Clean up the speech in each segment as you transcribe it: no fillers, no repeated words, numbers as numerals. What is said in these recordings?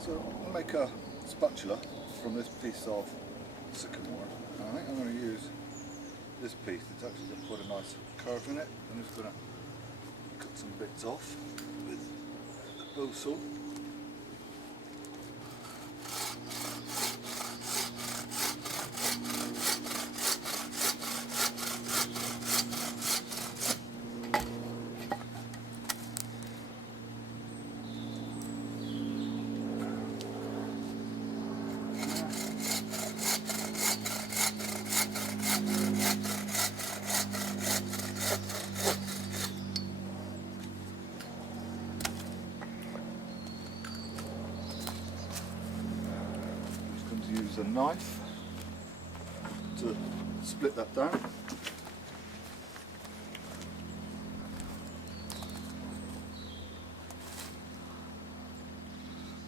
So I'm going to make a spatula from this piece of sycamore, and I think I'm going to use this piece. It's actually got quite a nice curve in it. I'm just going to cut some bits off with the bow saw. Use a knife to split that down. So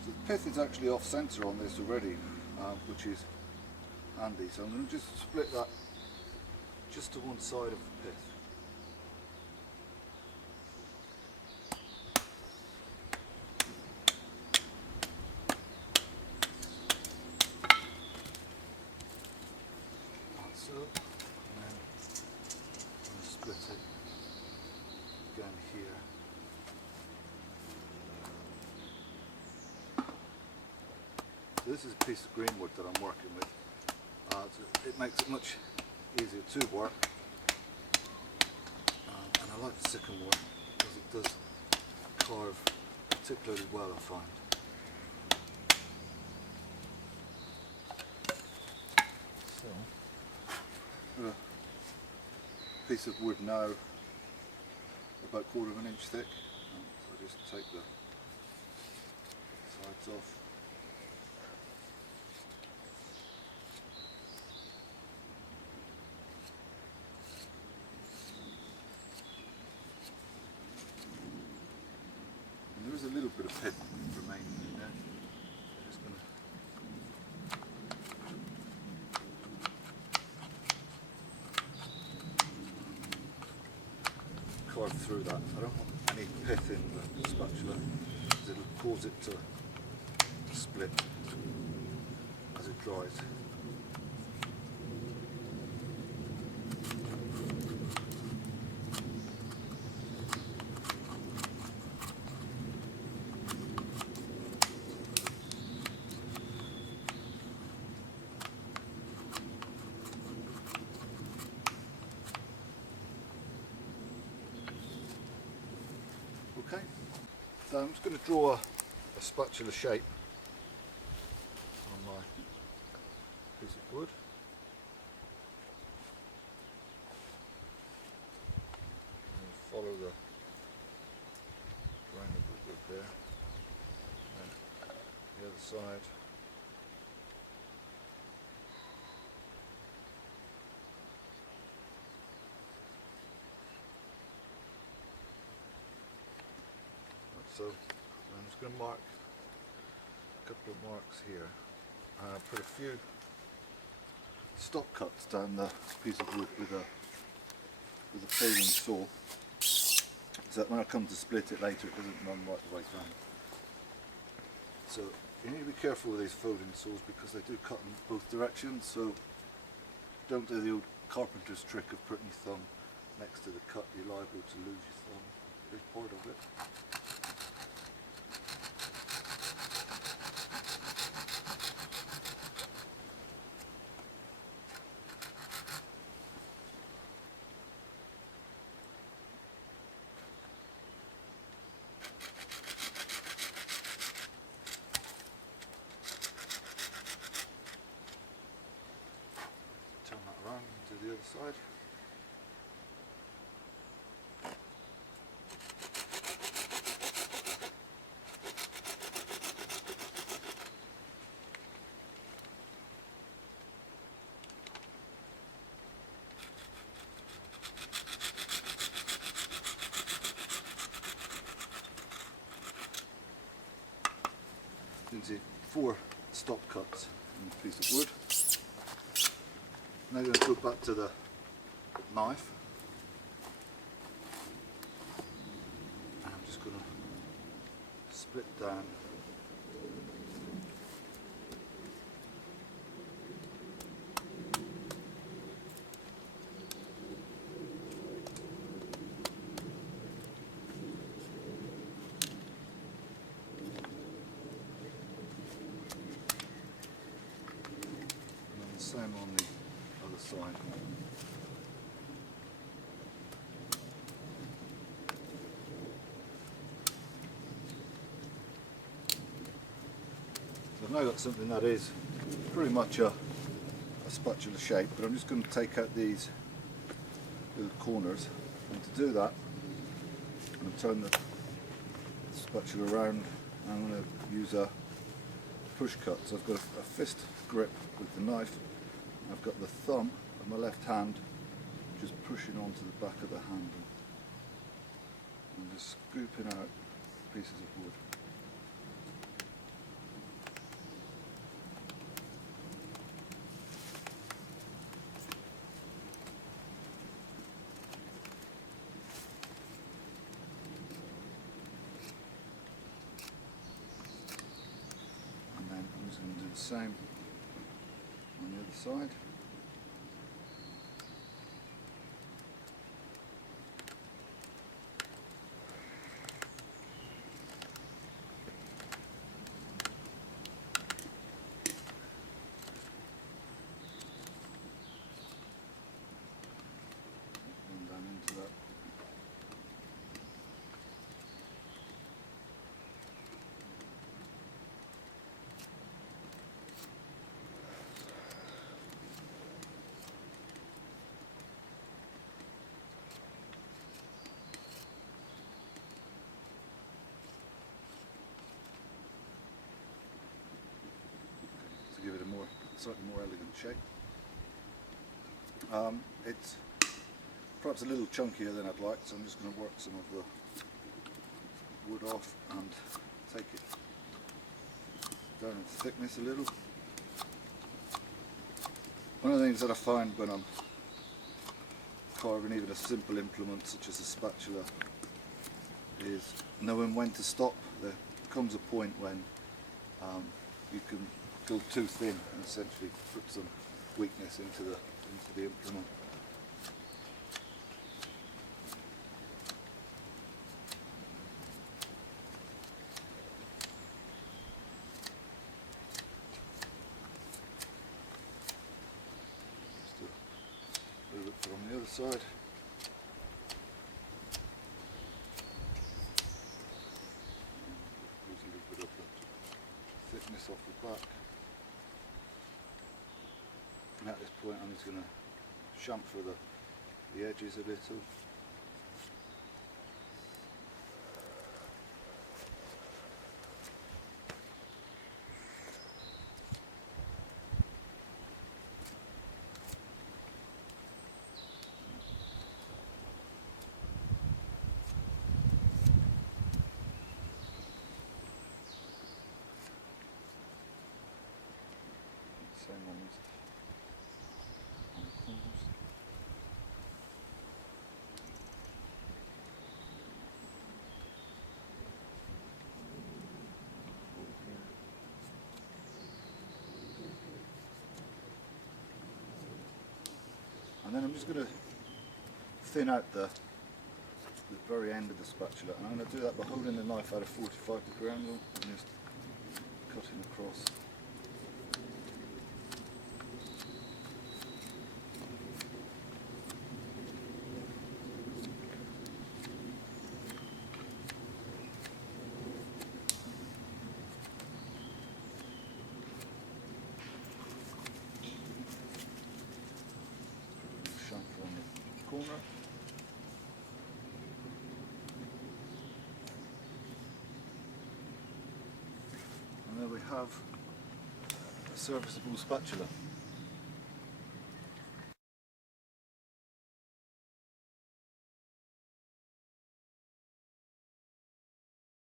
the pith is actually off centre on this already, which is handy. So I'm going to just split that just to one side of the pith. And then I'm going to split it again here. So this is a piece of greenwood that I'm working with. So it makes it much easier to work, and I like the sycamore because it does carve particularly well, I find. So a piece of wood now about 1/4 of an inch thick, so I just take the sides off. And there is a little bit of pith remaining in there. I'm just going to carve through that. I don't want any pith in the spatula because it'll cause it to split as it dries. Okay, so I'm just going to draw a spatula shape on my piece of wood. And follow the grain of the wood there, and then the other side. So I'm just going to mark a couple of marks here. Put a few stop cuts down the piece of wood with a folding saw, so that when I come to split it later it doesn't run right the way down. So you need to be careful with these folding saws because they do cut in both directions, so don't do the old carpenter's trick of putting your thumb next to the cut. You're liable to lose your thumb. There's part of it. Turn that around to the other side. You can see 4 stop cuts in the piece of wood. Now I'm going to go back to the knife, and I'm just going to split down same on the other side. So I've now got something that is pretty much a spatula shape, but I'm just going to take out these little corners, and to do that I'm going to turn the spatula around and I'm going to use a push cut. So I've got a fist grip with the knife. I've got the thumb of my left hand just pushing onto the back of the handle and just scooping out pieces of wood. And then I'm just going to do the same on the other side. And down into that. To give it a slightly more elegant shape. It's perhaps a little chunkier than I'd like, so I'm just going to work some of the wood off and take it down in thickness a little. One of the things that I find when I'm carving even a simple implement such as a spatula is knowing when to stop. There comes a point when you can go too thin and essentially put some weakness into the implement. Just a little bit from the other side. Lose a little bit of the thickness off the back. And at this point I'm just going to chamfer the edges a little. Same on this. And then I'm just going to thin out the very end of the spatula, and I'm going to do that by holding the knife at a 45-degree angle and just cutting across. Chamfer on the corner. And there we have a serviceable spatula.